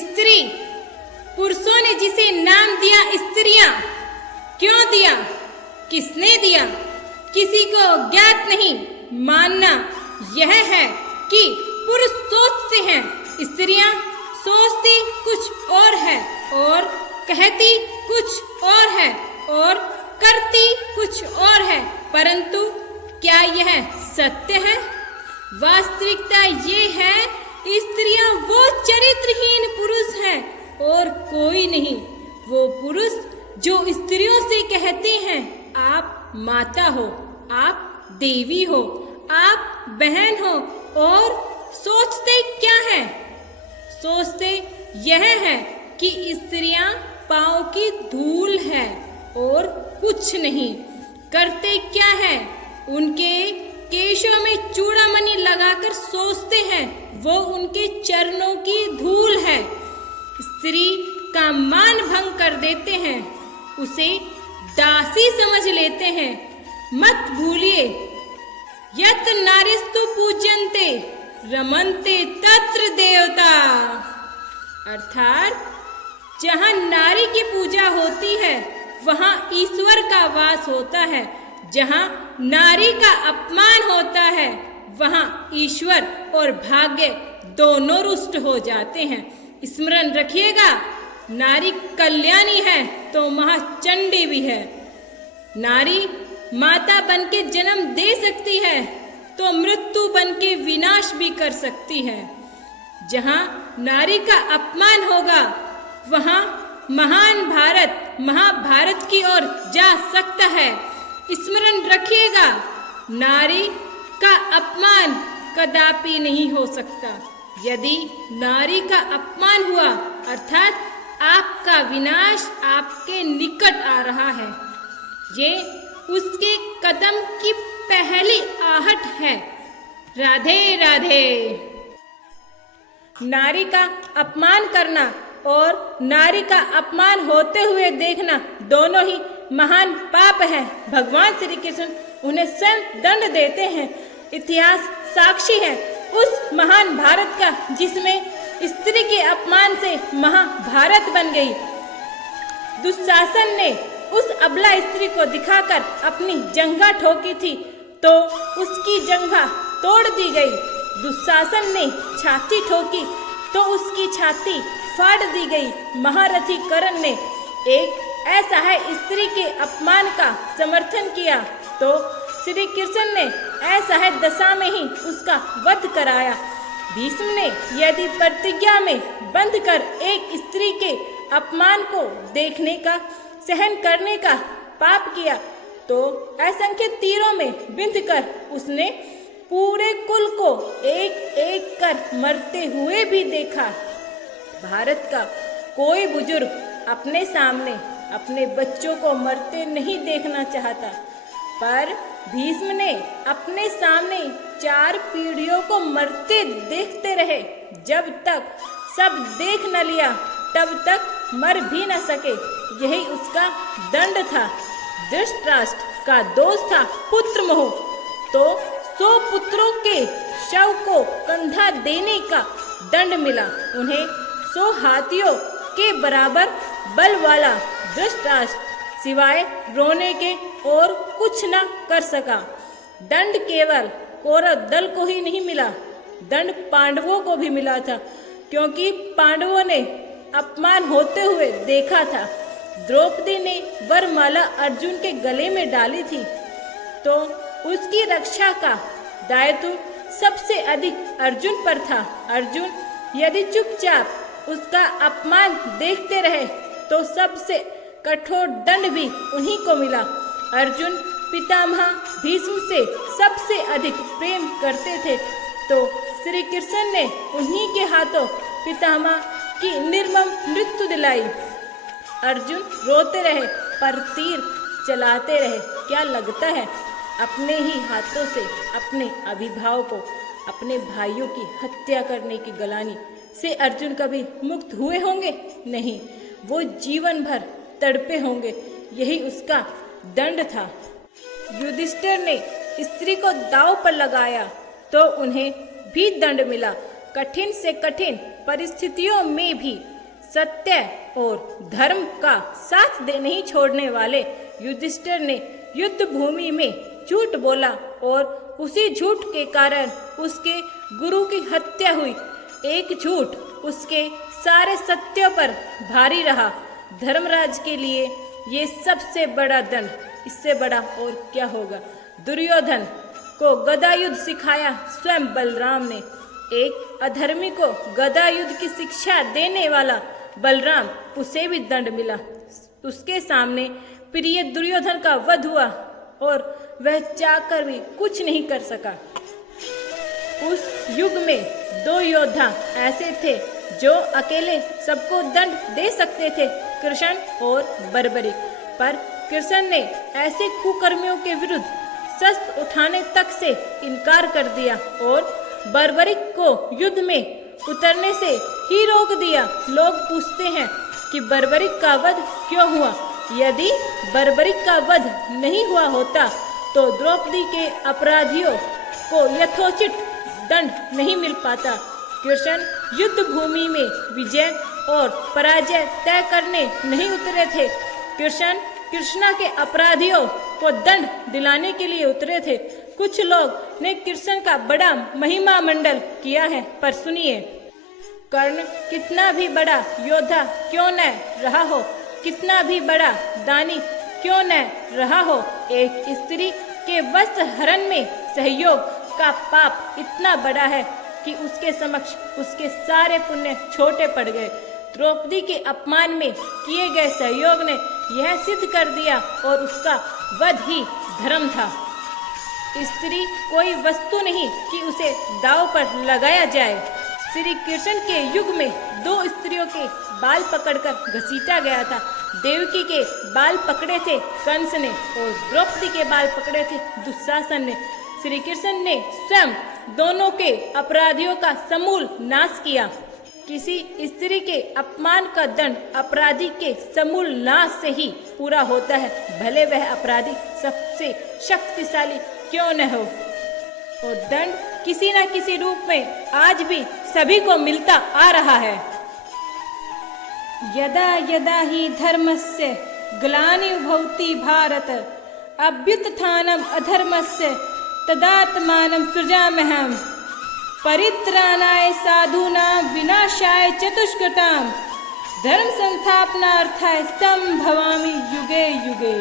स्त्री, पुरुषों ने जिसे नाम दिया स्त्रियां, क्यों दिया, किसने दिया, किसी को ज्ञात नहीं। मानना यह है कि पुरुष सोचते हैं, स्त्रियां सोचती कुछ और है और कहती कुछ और है और करती कुछ और है। परंतु क्या यह सत्य है? वास्तविकता ये है, स्त्रियां वो चरित्रहीन पुरुष हैं और कोई नहीं। वो पुरुष जो स्त्रियों से कहते हैं आप माता हो, आप देवी हो, आप बहन हो, और सोचते क्या है? सोचते यह है कि स्त्रियां पांव की धूल है और कुछ नहीं। करते क्या है? उनके केशों में चूड़ामणि लगाकर सोचते हैं वो उनके चरणों की धूल है। स्त्री का मान भंग कर देते हैं, उसे दासी समझ लेते हैं। मत भूलिए, यत नारीस्तु पूज्यन्ते रमन्ते तत्र देवता। अर्थात जहाँ नारी की पूजा होती है वहाँ ईश्वर का वास होता है। जहाँ नारी का अपमान होता है वहाँ ईश्वर और भाग्य दोनों रुष्ट हो जाते हैं। स्मरण रखिएगा, नारी कल्याणी है तो महाचंडी भी है। नारी माता बनके जन्म दे सकती है तो मृत्यु बनके विनाश भी कर सकती है। जहाँ नारी का अपमान होगा वहाँ महान भारत महाभारत की ओर जा सकता है। स्मरण रखिएगा, नारी का अपमान कदापि नहीं हो सकता। यदि नारी का अपमान हुआ अर्थात आपका विनाश आपके निकट आ रहा है। ये उसके कदम की पहली आहट है। राधे राधे। नारी का अपमान करना और नारी का अपमान होते हुए देखना दोनों ही महान पाप है। भगवान श्री कृष्ण उन्हें स्वयं दंड देते हैं। इतिहास साक्षी है उस महान भारत का जिसमें स्त्री के अपमान से महाभारत बन गई। दुशासन ने उस अबला स्त्री को दिखाकर अपनी जंघा ठोकी थी तो उसकी जंघा तोड़ दी गई। दुशासन ने छाती ठोकी तो उसकी छाती फाड़ दी गई। महारथी कर्ण ने एक असहाय स्त्री के अपमान का समर्थन किया तो श्री कृष्ण ने असहाय दशा में ही उसका वध कराया। भीष्म ने यदि प्रतिज्ञा में बंध कर एक स्त्री के अपमान को देखने का सहन करने का पाप किया तो असंख्य तीरों में बिंध कर उसने पूरे कुल को एक एक कर मरते हुए भी देखा। भारत का कोई बुजुर्ग अपने सामने अपने बच्चों को मरते नहीं देखना चाहता, पर भीष्म ने अपने सामने 4 पीढ़ियों को मरते देखते रहे। जब तक सब देख न लिया तब तक मर भी न सके। यही उसका दंड था। धृतराष्ट्र का दोष था पुत्र मोह, तो 100 पुत्रों के शव को कंधा देने का दंड मिला। उन्हें 100 हाथियों के बराबर बल वाला धृतराष्ट्र सिवाय रोने के और कुछ न कर सका। दंड केवल कौरव दल को ही नहीं मिला, दंड पांडवों को भी मिला था, क्योंकि पांडवों ने अपमान होते हुए देखा था। द्रौपदी ने वरमाला अर्जुन के गले में डाली थी तो उसकी रक्षा का दायित्व सबसे अधिक अर्जुन पर था। अर्जुन यदि चुपचाप उसका अपमान देखते रहे तो सबसे कठोर दंड भी उन्हीं को मिला। अर्जुन पितामह भीष्म से सबसे अधिक प्रेम करते थे तो श्री कृष्ण ने उन्हीं के हाथों पितामह की निर्मम मृत्यु दिलाई। अर्जुन रोते रहे पर तीर चलाते रहे। क्या लगता है अपने ही हाथों से अपने अभिभावकों अपने भाइयों की हत्या करने की गलानी से अर्जुन कभी मुक्त हुए होंगे? नहीं, वो जीवन भर तड़पे होंगे। यही उसका दंड था। युधिष्ठिर ने स्त्री को दांव पर लगाया तो उन्हें भी दंड मिला। कठिन से कठिन परिस्थितियों में भी सत्य और धर्म का साथ दे नहीं छोड़ने वाले युधिष्ठिर ने युद्ध भूमि में झूठ बोला और उसी झूठ के कारण उसके गुरु की हत्या हुई। एक झूठ उसके सारे सत्यों पर भारी रहा। धर्मराज के लिए ये सबसे बड़ा दंड, इससे बड़ा और क्या होगा। दुर्योधन को गदा युद्ध सिखाया स्वयं बलराम ने। एक अधर्मी को गदा युद्ध की शिक्षा देने वाला बलराम, उसे भी दंड मिला। उसके सामने प्रिय दुर्योधन का वध हुआ और वह चाहकर भी कुछ नहीं कर सका। उस युग में दो योद्धा ऐसे थे जो अकेले सबको दंड दे सकते थे, कृष्ण और बर्बरिक। पर कृष्ण ने ऐसे कुकर्मियों के विरुद्ध शस्त्र उठाने तक से इनकार कर दिया और बर्बरिक को युद्ध में उतरने से ही रोक दिया। लोग पूछते हैं कि बर्बरिक का वध क्यों हुआ। यदि बर्बरिक का वध नहीं हुआ होता तो द्रौपदी के अपराधियों को यथोचित दंड नहीं मिल पाता। कृष्ण युद्ध भूमि में विजय और पराजय तय करने नहीं उतरे थे। कृष्णा के अपराधियों को दंड दिलाने के लिए उतरे थे। कुछ लोग ने कृष्ण का बड़ा महिमा मंडल किया है, पर सुनिए, कर्ण कितना भी बड़ा योद्धा क्यों न रहा हो, कितना भी बड़ा दानी क्यों न रहा हो, एक स्त्री के वस्त्र हरण में सहयोग का पाप इतना बड़ा है कि उसके समक्ष उसके सारे पुण्य छोटे पड़ गए। द्रौपदी के अपमान में किए गए सहयोग ने यह सिद्ध कर दिया और उसका वध ही धर्म था। स्त्री कोई वस्तु नहीं कि उसे दांव पर लगाया जाए। श्री कृष्ण के युग में दो स्त्रियों के बाल पकड़कर घसीटा गया था। देवकी के बाल पकड़े थे कंस ने और द्रौपदी के बाल पकड़े थे दुशासन ने। श्री कृष्ण ने स्वयं दोनों के अपराधियों का समूल नाश किया। किसी स्त्री के अपमान का दंड अपराधी के समूल नाश से ही पूरा होता है, भले वह अपराधी सबसे शक्तिशाली क्यों न हो। और दंड किसी न किसी रूप में आज भी सभी को मिलता आ रहा है। यदा यदा ही धर्मस्य ग्लानिर्भवति भारत अभ्युत्थानम् अधर्मस्य तदात्मानं सृजाम्यहम् परित्राणाय साधूनां विनाशाय चतुष्कृतां धर्म संस्थापनार्थाय संभवामि युगे युगे।